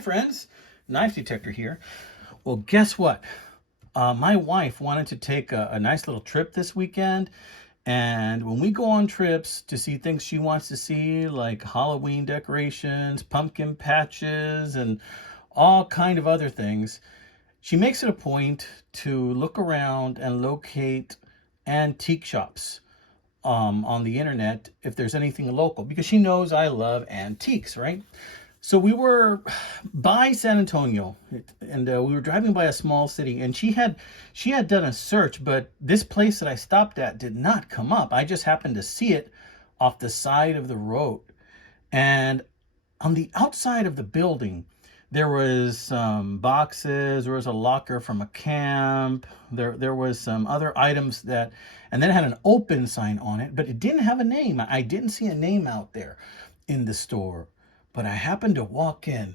Hi friends, knife detector here. Well, guess what? My wife wanted to take a nice little trip this weekend. And when we go on trips to see things she wants to see, like Halloween decorations, pumpkin patches, and all kind of other things, she makes it a point to look around and locate antique shops on the internet if there's anything local, because she knows I love antiques, right? So we were by San Antonio, and we were driving by a small city, and she had done a search, but this place that I stopped at did not come up. I just happened to see it off the side of the road, and on the outside of the building, there was some boxes. There was a locker from a camp. There was some other items that, and then it had an open sign on it, but it didn't have a name. I didn't see a name out there in the store, but I happened to walk in,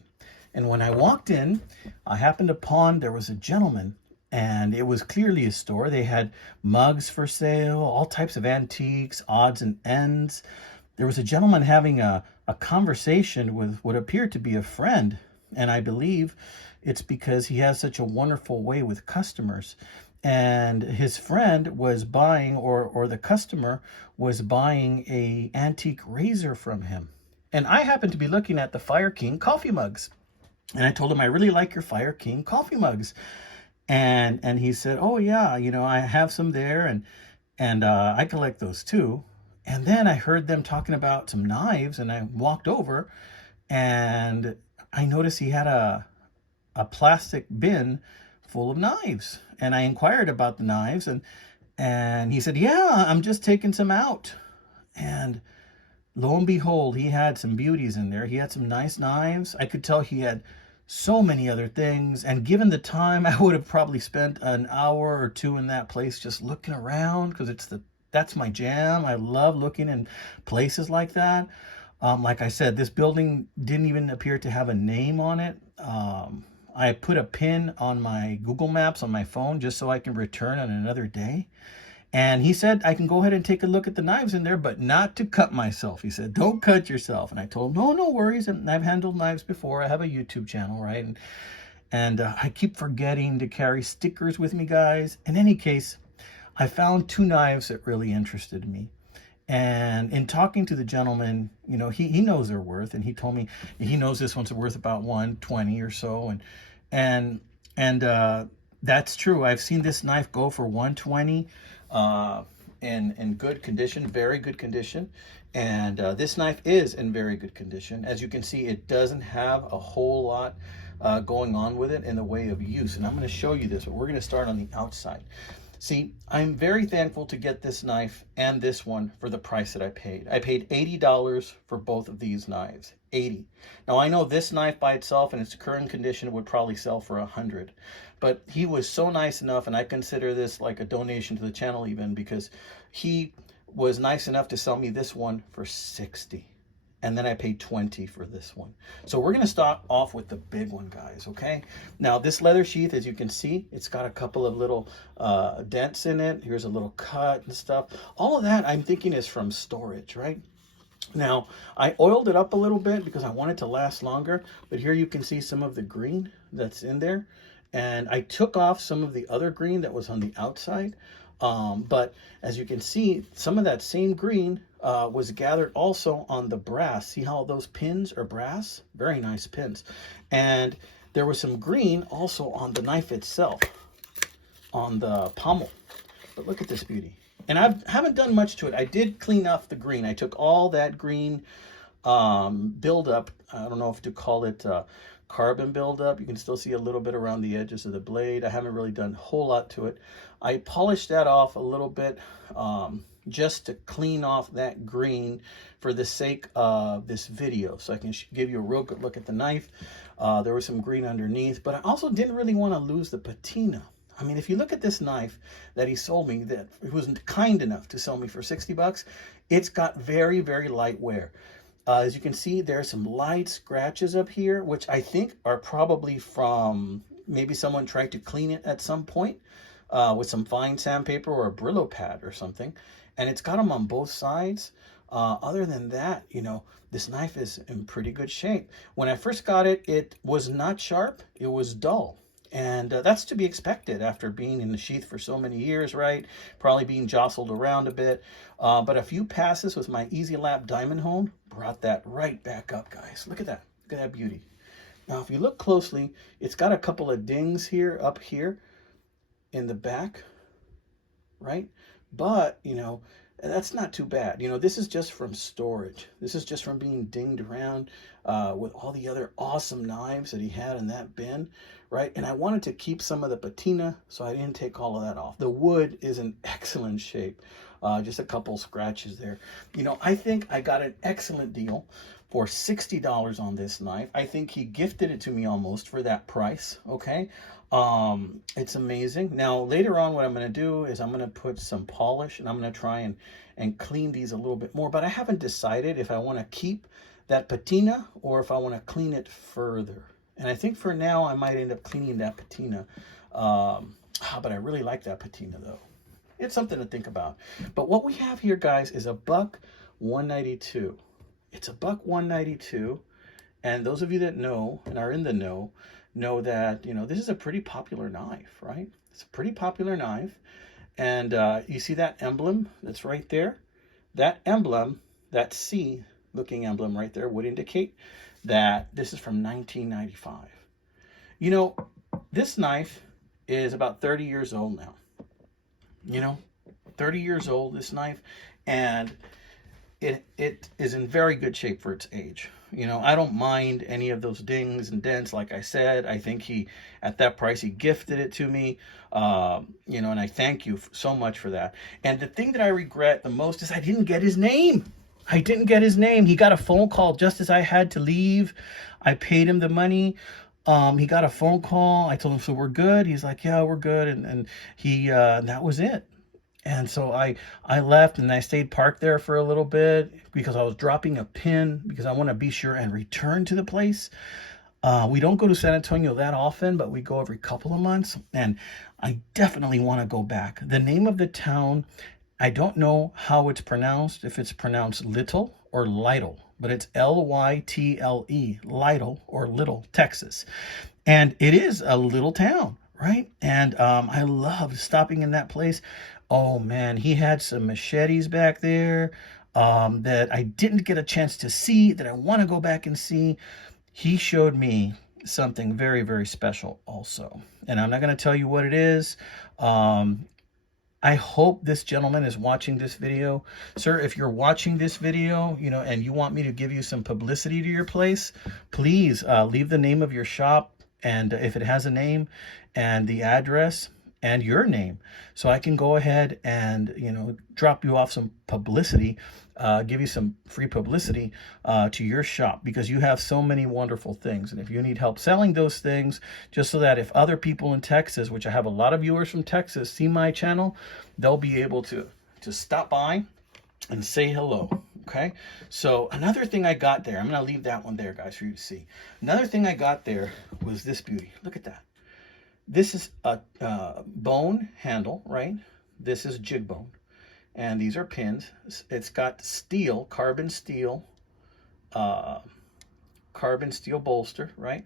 and when I walked in, I happened upon there was a gentleman, and it was clearly a store. They had mugs for sale, all types of antiques, odds and ends. There was a gentleman having a conversation with what appeared to be a friend. And I believe it's because he has such a wonderful way with customers. And his friend was buying, or the customer was buying a antique razor from him. And I happened to be looking at the Fire King coffee mugs. And I told him, I really like your Fire King coffee mugs. And he said, oh yeah, I have some there, and I collect those too. And then I heard them talking about some knives, and I walked over, and I noticed he had a plastic bin full of knives. And I inquired about the knives, and he said, yeah, I'm just taking some out. And lo and behold, he had some beauties in there. He had some nice knives. I could tell he had so many other things. And given the time, I would have probably spent an hour or two in that place just looking around, because that's my jam. I love looking in places like that. Like I said, this building didn't even appear to have a name on it. I put a pin on my Google Maps on my phone just so I can return on another day. And he said, I can go ahead and take a look at the knives in there, but not to cut myself. He said, don't cut yourself. And I told him, no worries. And I've handled knives before. I have a YouTube channel, right? And I keep forgetting to carry stickers with me, guys. In any case, I found two knives that really interested me. And in talking to the gentleman, he knows their worth, and he told me he knows this one's worth about 120 or so, and that's true. I've seen this knife go for 120 in good condition, very good condition, and this knife is in very good condition. As you can see, it doesn't have a whole lot going on with it in the way of use, and I'm going to show you this, but we're going to start on the outside. See, I'm very thankful to get this knife and this one for the price that I paid. I paid $80 for both of these knives. 80. Now, I know this knife by itself in its current condition would probably sell for 100. But he was so nice enough, and I consider this like a donation to the channel even, because he was nice enough to sell me this one for 60. And then I paid 20 for this one. So we're going to start off with the big one, guys, okay? Now, this leather sheath, as you can see, it's got a couple of little dents in it. Here's a little cut and stuff. All of that, I'm thinking, is from storage, right? Now, I oiled it up a little bit because I want it to last longer. But here you can see some of the green that's in there. And I took off some of the other green that was on the outside. But as you can see, some of that same green was gathered also on the brass. See how those pins are brass? Very nice pins. And there was some green also on the knife itself, on the pommel. But look at this beauty. And I haven't done much to it. I did clean off the green. I took all that green buildup. I don't know if to call it carbon buildup. You can still see a little bit around the edges of the blade. I haven't really done a whole lot to it. I polished that off a little bit just to clean off that green for the sake of this video, so I can give you a real good look at the knife. There was some green underneath, but I also didn't really want to lose the patina. I mean, if you look at this knife that he sold me, that he wasn't kind enough to sell me for 60 bucks, it's got very, very light wear. As you can see, there are some light scratches up here, which I think are probably from maybe someone tried to clean it at some point with some fine sandpaper or a Brillo pad or something. And it's got them on both sides. Other than that, this knife is in pretty good shape. When I first got it, it was not sharp, it was dull. And that's to be expected after being in the sheath for so many years, right? Probably being jostled around a bit. But a few passes with my Easy Lap Diamond Hone brought that right back up, guys. Look at that. Look at that beauty. Now, if you look closely, it's got a couple of dings here, up here in the back, right? But, that's not too bad. This is just from storage. This is just from being dinged around with all the other awesome knives that he had in that bin, right? And I wanted to keep some of the patina, so I didn't take all of that off. The wood is in excellent shape. Just a couple scratches there. I think I got an excellent deal for $60 on this knife. I think he gifted it to me almost for that price, okay? It's amazing. Now, later on, what I'm going to do is I'm going to put some polish, and I'm going to try and clean these a little bit more. But I haven't decided if I want to keep that patina or if I want to clean it further. And I think for now, I might end up cleaning that patina. But I really like that patina, though. It's something to think about. But what we have here, guys, is a buck 192. It's a buck 192. And those of you that know and are in the know that, this is a pretty popular knife, right? It's a pretty popular knife. And you see that emblem that's right there? That emblem, that C looking emblem right there would indicate that this is from 1995. This knife is about 30 years old now. 30 years old, this knife, and it is in very good shape for its age. I don't mind any of those dings and dents. Like I said, I think at that price, he gifted it to me, and I thank you so much for that. And the thing that I regret the most is I didn't get his name. I didn't get his name. He got a phone call just as I had to leave. I paid him the money. He got a phone call. I told him, so we're good. He's like, yeah, we're good. And he, that was it. And so I left, and I stayed parked there for a little bit because I was dropping a pin because I want to be sure and return to the place. We don't go to San Antonio that often, but we go every couple of months, and I definitely want to go back. The name of the town, I don't know how it's pronounced, if it's pronounced Lytle or Lytle, but it's Lytle, Lytle or Lytle, Texas. And it is a little town, right? And I loved stopping in that place. Oh man, he had some machetes back there that I didn't get a chance to see, that I want to go back and see. He showed me something very, very special also. And I'm not going to tell you what it is. I hope this gentleman is watching this video. Sir, if you're watching this video, and you want me to give you some publicity to your place, please leave the name of your shop, and if it has a name, and the address, and your name, so I can go ahead and, drop you off some publicity, give you some free publicity to your shop, because you have so many wonderful things. And if you need help selling those things, just so that if other people in Texas, which I have a lot of viewers from Texas, see my channel, they'll be able to stop by and say hello. Okay, so another thing I got there, I'm going to leave that one there, guys, for you to see. Another thing I got there was this beauty. Look at that. This is a bone handle, right? This is jig bone. And these are pins. It's got steel, carbon steel bolster, right?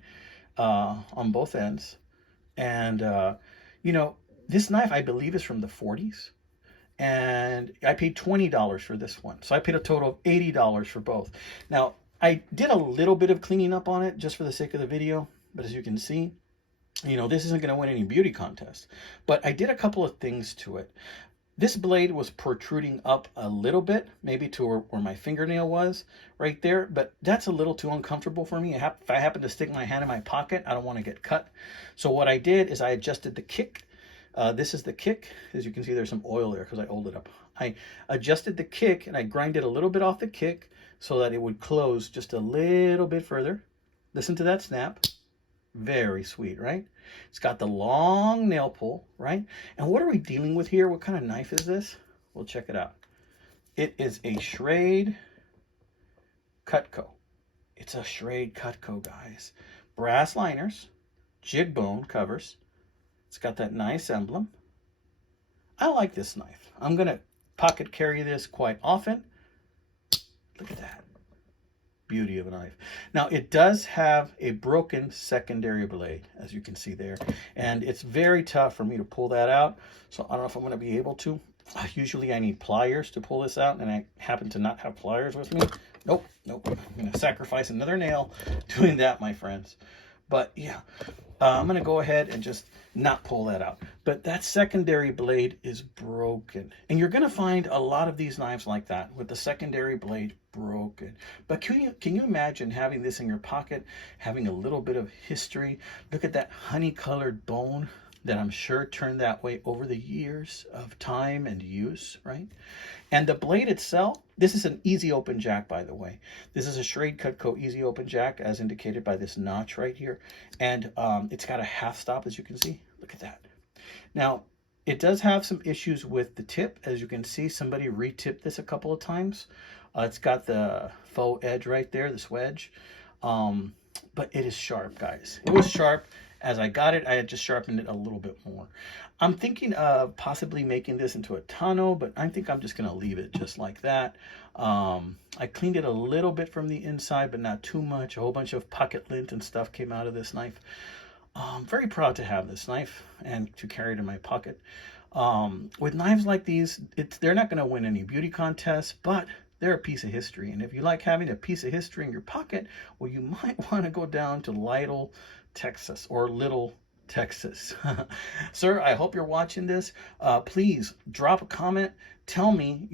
On both ends. And, this knife, I believe, is from the 40s. And I paid $20 for this one. So I paid a total of $80 for both. Now, I did a little bit of cleaning up on it just for the sake of the video. But as you can see, this isn't going to win any beauty contest. But I did a couple of things to it. This blade was protruding up a little bit, maybe to where my fingernail was right there. But that's a little too uncomfortable for me. If I happen to stick my hand in my pocket, I don't want to get cut. So what I did is I adjusted the kick. This is the kick. As you can see, there's some oil there because I oiled it up. I adjusted the kick, and I grinded a little bit off the kick so that it would close just a little bit further. Listen to that snap. Very sweet, right? It's got the long nail pull, right? And what are we dealing with here? What kind of knife is this? We'll check it out. It is a Schrade Cutco. It's a Schrade Cutco, guys. Brass liners, jig bone covers. It's got that nice emblem. I like this knife. I'm going to pocket carry this quite often. Look at that. Beauty of a knife. Now it does have a broken secondary blade, as you can see there, and it's very tough for me to pull that out, so I don't know if I'm going to be able to. Usually I need pliers to pull this out, and I happen to not have pliers with me. Nope. I'm going to sacrifice another nail doing that, my friends. But yeah, I'm going to go ahead and just not pull that out. But that secondary blade is broken. And you're going to find a lot of these knives like that, with the secondary blade broken. But can you imagine having this in your pocket, having a little bit of history? Look at that honey-colored bone that I'm sure turned that way over the years of time and use, right? And the blade itself, this is an easy open jack, by the way. This is a Schrade Cutco easy open jack, as indicated by this notch right here. And it's got a half stop, as you can see. Look at that. Now, it does have some issues with the tip. As you can see, somebody re-tipped this a couple of times. It's got the faux edge right there, this wedge. But it is sharp, guys. It was sharp. As I got it, I had just sharpened it a little bit more. I'm thinking of possibly making this into a tonneau, but I think I'm just going to leave it just like that. I cleaned it a little bit from the inside, but not too much. A whole bunch of pocket lint and stuff came out of this knife. I'm very proud to have this knife and to carry it in my pocket. With knives like these, they're not going to win any beauty contests, but they're a piece of history. And if you like having a piece of history in your pocket, well, you might want to go down to Lytle Texas, or Lytle Texas. Sir, I hope you're watching this. Please drop a comment. Tell me,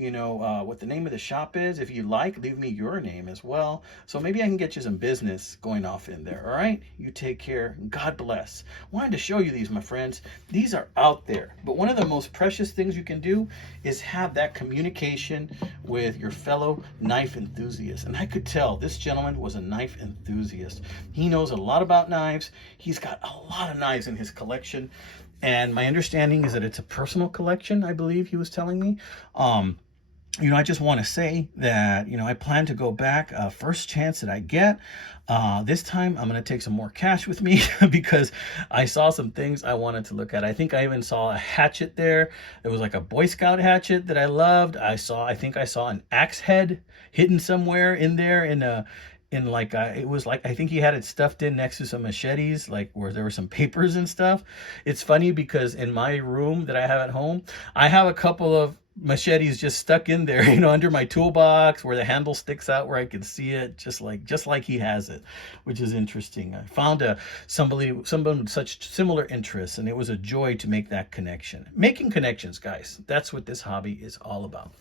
what the name of the shop is. If you like, leave me your name as well. So maybe I can get you some business going off in there. All right? You take care. God bless. Wanted to show you these, my friends. These are out there. But one of the most precious things you can do is have that communication with your fellow knife enthusiasts. And I could tell this gentleman was a knife enthusiast. He knows a lot about knives. He's got a lot of knives in his collection. And my understanding is that it's a personal collection, I believe he was telling me. I just want to say that, I plan to go back first chance that I get. This time I'm going to take some more cash with me because I saw some things I wanted to look at. I think I even saw a hatchet there. It was like a Boy Scout hatchet that I loved. I think I saw an axe head hidden somewhere in there it was like, I think he had it stuffed in next to some machetes, like where there were some papers and stuff. It's funny because in my room that I have at home, I have a couple of machetes just stuck in there, under my toolbox where the handle sticks out where I can see it, just like he has it, which is interesting. I found somebody with such similar interests, and it was a joy to make that connection. Making connections, guys, that's what this hobby is all about.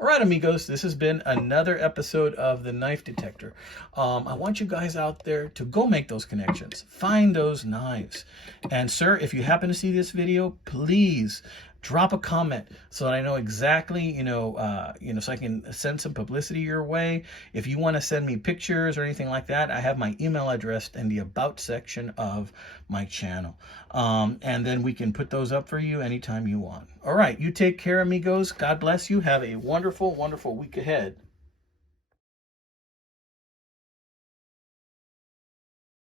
All right, amigos, this has been another episode of The Knife Detector. I want you guys out there to go make those connections. Find those knives. And, sir, if you happen to see this video, please drop a comment so that I know exactly, so I can send some publicity your way. If you want to send me pictures or anything like that, I have my email address in the About section of my channel. And then we can put those up for you anytime you want. All right, you take care, amigos. God bless you. Have a wonderful, wonderful week ahead.